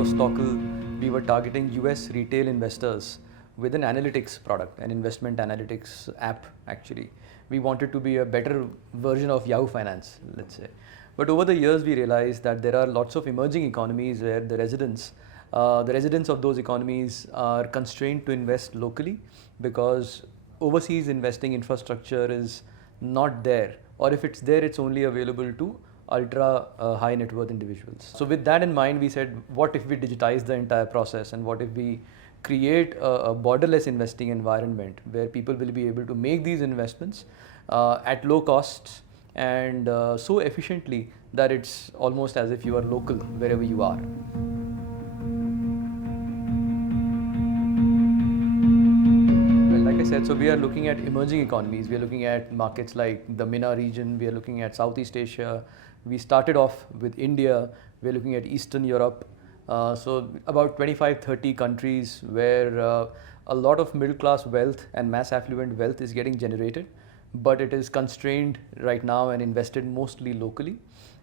of Stockal, we were targeting US retail investors with an analytics product, an investment analytics app actually. We wanted to be a better version of Yahoo Finance, let's say. But over the years, we realized that there are lots of emerging economies where the residents of those economies are constrained to invest locally because overseas investing infrastructure is not there, or if it's there, it's only available to ultra high net worth individuals. So with that in mind, we said, what if we digitize the entire process, and what if we create a borderless investing environment where people will be able to make these investments at low costs and so efficiently that it's almost as if you are local wherever you are. Like I said, so we are looking at emerging economies. We are looking at markets like the MENA region. We are looking at Southeast Asia. We started off with India. We are looking at Eastern Europe. So about 25-30 countries where a lot of middle class wealth and mass affluent wealth is getting generated, but it is constrained right now and invested mostly locally.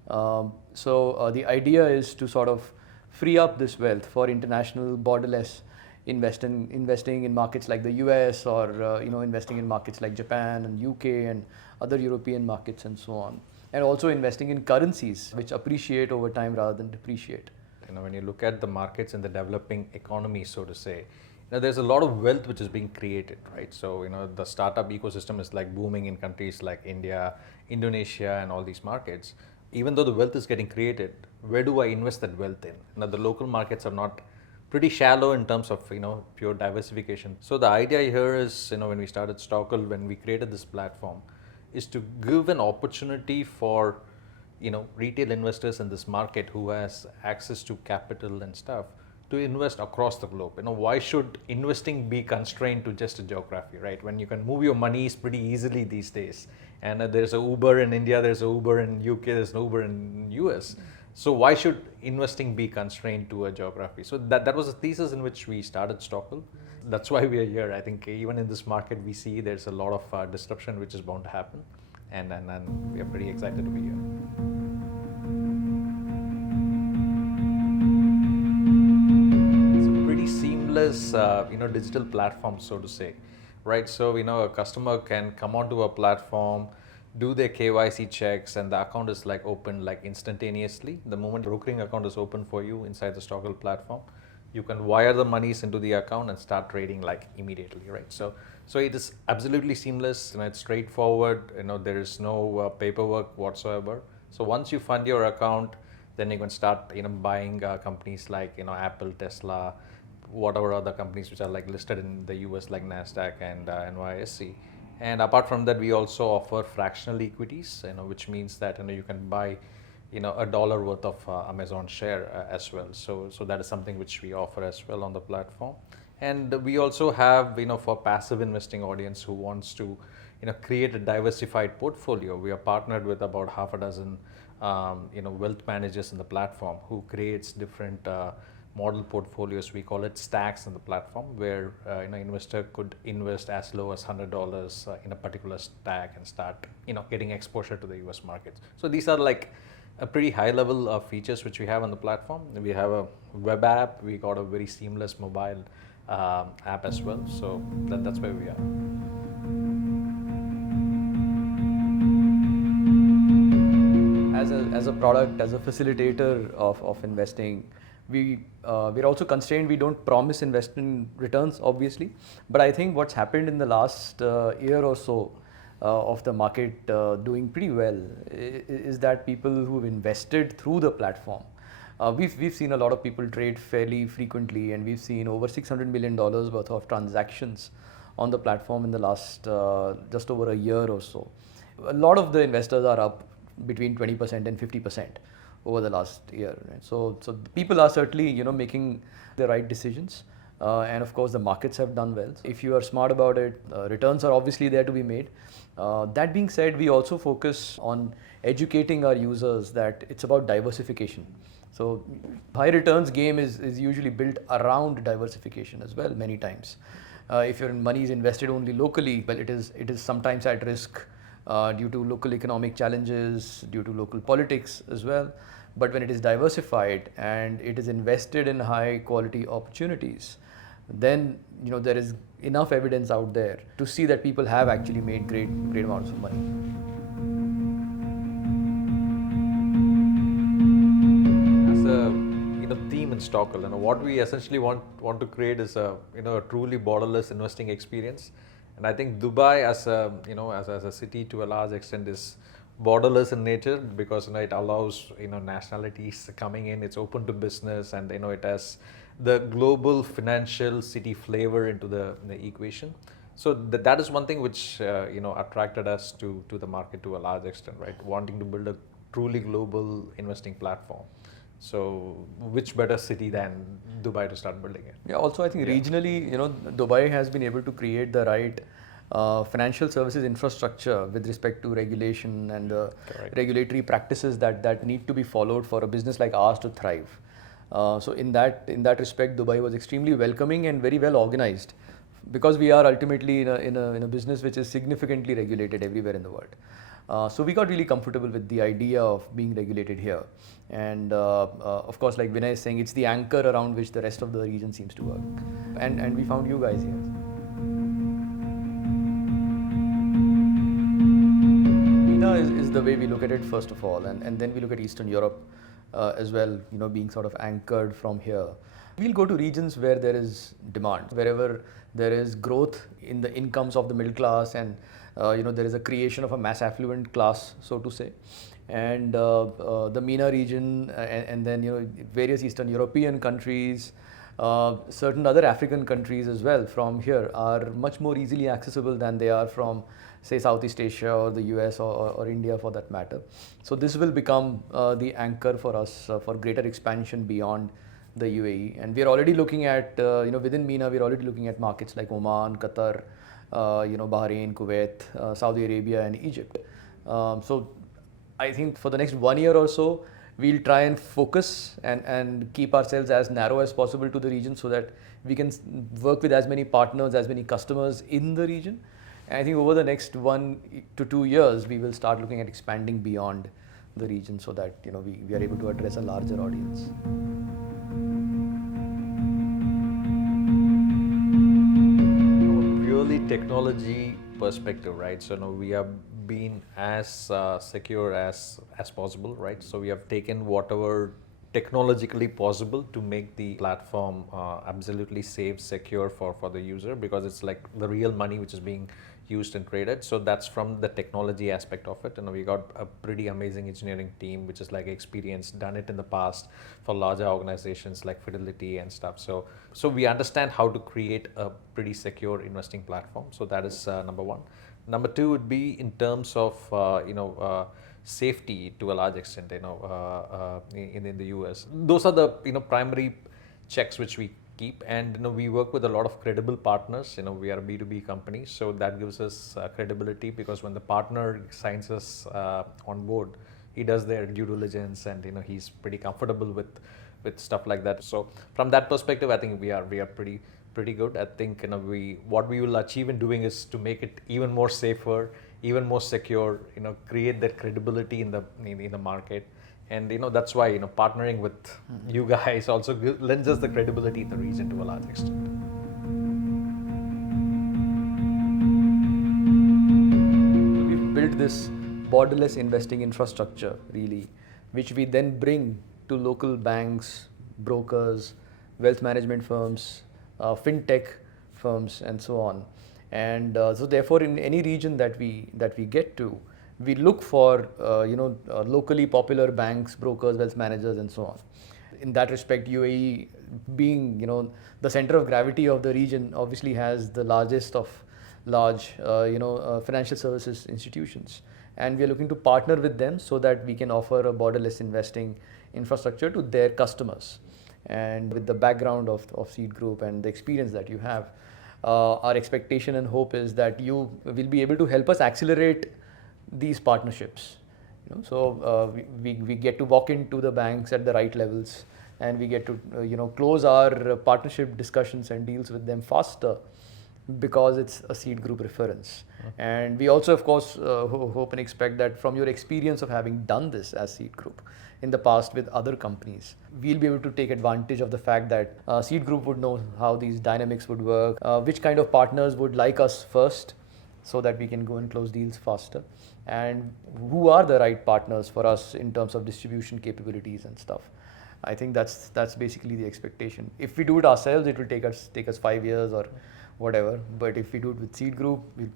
So the idea is to sort of free up this wealth for international borderless investing in markets like the US, or investing in markets like Japan and UK and other European markets and so on, and also investing in currencies which appreciate over time rather than depreciate. When you look at the markets in the developing economy, so to say, there's a lot of wealth which is being created, right? So the startup ecosystem is like booming in countries like India, Indonesia, and all these markets. Even though the wealth is getting created, where do I invest that wealth in? Now the local markets are not pretty shallow in terms of pure diversification. So the idea here is when we started Stockal, when we created this platform, is to give an opportunity for retail investors in this market who has access to capital and stuff to invest across the globe. Why should investing be constrained to just a geography, right? When you can move your monies pretty easily these days, and there's a Uber in India, there's a Uber in UK, there's an Uber in US. So why should investing be constrained to a geography? So that was a thesis in which we started Stockal. That's why we are here. I think even in this market, we see there's a lot of disruption which is bound to happen, and we are pretty excited to be here. It's a pretty seamless, digital platform, so to say, right? So a customer can come onto a platform, do their KYC checks, and the account is open instantaneously. The moment the brokering account is open for you inside the Stockal platform, you can wire the monies into the account and start trading immediately, right? So it is absolutely seamless. It's straightforward. There is no paperwork whatsoever. So once you fund your account, then you can start buying companies like Apple, Tesla, whatever other companies which are listed in the US like NASDAQ and NYSE. And apart from that, we also offer fractional equities, which means that you can buy $1 worth of Amazon share as well. So that is something which we offer as well on the platform. And we also have for passive investing audience who wants to create a diversified portfolio. We are partnered with about half a dozen wealth managers in the platform who creates different model portfolios. We call it stacks in the platform, where investor could invest as low as $100 in a particular stack and start getting exposure to the US markets. So these are a pretty high level of features which we have on the platform. We have a web app. We got a very seamless mobile app as well. So that's where we are. As a product, as a facilitator of investing, we're also constrained. We don't promise investment returns, obviously, but I think what's happened in the last year or so of the market doing pretty well is that people who've invested through the platform, we've seen a lot of people trade fairly frequently, and we've seen over $600 million worth of transactions on the platform in the last just over a year or so. A lot of the investors are up between 20% and 50% over the last year. Right? So people are certainly making the right decisions, and of course the markets have done well. If you are smart about it, returns are obviously there to be made. That being said, we also focus on educating our users that it's about diversification. So high returns game is usually built around diversification as well many times. If your money is invested only locally, well, it is sometimes at risk due to local economic challenges, due to local politics as well. But when it is diversified and it is invested in high quality opportunities, then there is enough evidence out there to see that people have actually made great amounts of money. As a theme in Stockal, what we essentially want to create is a a truly borderless investing experience. And I think Dubai as a as a city to a large extent is borderless in nature, because it allows nationalities coming in. It's open to business, and it has the global financial city flavor into the equation. So that is one thing which attracted us to the market to a large extent, right? Wanting to build a truly global investing platform. So which better city than Dubai to start building it? Yeah, also I think regionally, Dubai has been able to create the right financial services infrastructure with respect to regulation and the regulatory practices that need to be followed for a business like ours to thrive. So in that respect, Dubai was extremely welcoming and very well organized, because we are ultimately in a business which is significantly regulated everywhere in the world. So we got really comfortable with the idea of being regulated here. And of course, like Vinay is saying, it's the anchor around which the rest of the region seems to work. And we found you guys here. MENA is the way we look at it first of all, and then we look at Eastern Europe as well, being sort of anchored from here. We'll go to regions where there is demand, wherever there is growth in the incomes of the middle class, and there is a creation of a mass affluent class, so to say. And the MENA region, and then various Eastern European countries, certain other African countries as well from here are much more easily accessible than they are from, say, Southeast Asia or the US or India for that matter. So this will become the anchor for us for greater expansion beyond the UAE. And we are already looking at, within MENA, we are already looking at markets like Oman, Qatar, Bahrain, Kuwait, Saudi Arabia, and Egypt. So I think for the next 1 year or so, we'll try and focus and keep ourselves as narrow as possible to the region, so that we can work with as many partners, as many customers in the region. And I think over the next 1 to 2 years, we will start looking at expanding beyond the region, so that we are able to address a larger audience. Purely technology perspective, right? So now we have been as secure as possible, right? So we have taken whatever technologically possible to make the platform absolutely safe, secure for the user, because it's like the real money which is being used and traded. So that's from the technology aspect of it. We got a pretty amazing engineering team which is like experienced, done it in the past for larger organizations like Fidelity and stuff. So we understand how to create a pretty secure investing platform. So that is number one. Number two would be in terms of safety to a large extent. In the US, those are the primary checks which we keep, and we work with a lot of credible partners. We are a B2B company, so that gives us credibility, because when the partner signs us on board, he does their due diligence, and he's pretty comfortable with stuff like that. So from that perspective, I think we are pretty good. I think what we will achieve in doing is to make it even more safer, even more secure, create that credibility in the market. And that's why partnering with you guys also lends us the credibility in the region to a large extent. We've built this borderless investing infrastructure, really, which we then bring to local banks, brokers, wealth management firms, fintech firms, and so on. And so therefore, in any region that we get to, we look for locally popular banks, brokers, wealth managers, and so on. In that respect, UAE, being the center of gravity of the region, obviously has the largest of large financial services institutions, and we are looking to partner with them so that we can offer a borderless investing infrastructure to their customers. And with the background of Seed Group and the experience that you have, our expectation and hope is that you will be able to help us accelerate these partnerships. So we get to walk into the banks at the right levels, and we get to close our partnership discussions and deals with them faster, because it's a Seed Group reference. And we also, of course, hope and expect that from your experience of having done this as Seed Group in the past with other companies, we'll be able to take advantage of the fact that Seed Group would know how these dynamics would work, which kind of partners would like us first, so that we can go and close deals faster, and who are the right partners for us in terms of distribution capabilities and stuff. I think that's basically the expectation. If we do it ourselves, it will take us 5 years or whatever. But if we do it with Seed Group, we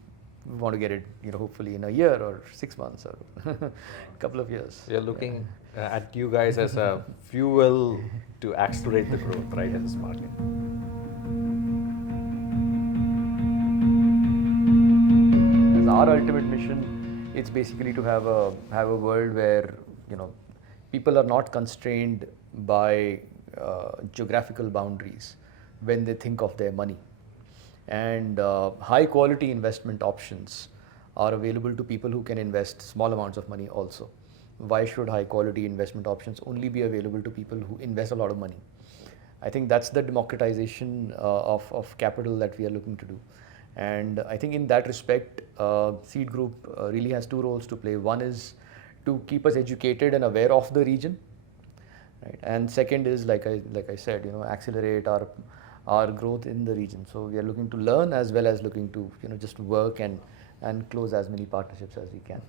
want to get it, hopefully in a year or 6 months or a couple of years. We are looking at you guys as a fuel to accelerate the growth, right, in this market. As our ultimate mission, it's basically to have a world where people are not constrained by geographical boundaries when they think of their money, and high quality investment options are available to people who can invest small amounts of money also. Why should high quality investment options only be available to people who invest a lot of money? I think that's the democratization of capital that we are looking to do. And I think in that respect, Seed Group really has two roles to play. One is to keep us educated and aware of the region, right? And second is, like I said, accelerate our growth in the region. So we are looking to learn as well as looking to just work and close as many partnerships as we can.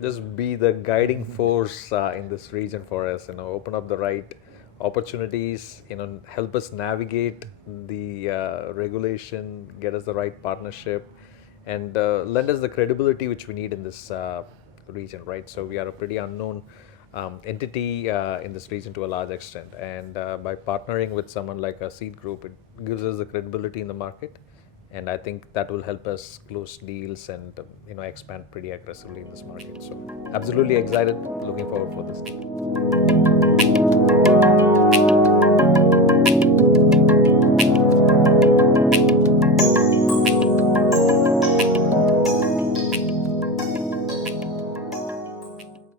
Just be the guiding force in this region for us. Open up the right opportunities. Help us navigate the regulation, get us the right partnership, and lend us the credibility which we need in this region, right? So we are a pretty unknown entity in this region to a large extent, and by partnering with someone like a Seed Group, it gives us the credibility in the market, and I think that will help us close deals and expand pretty aggressively in this market. So absolutely excited, looking forward for this.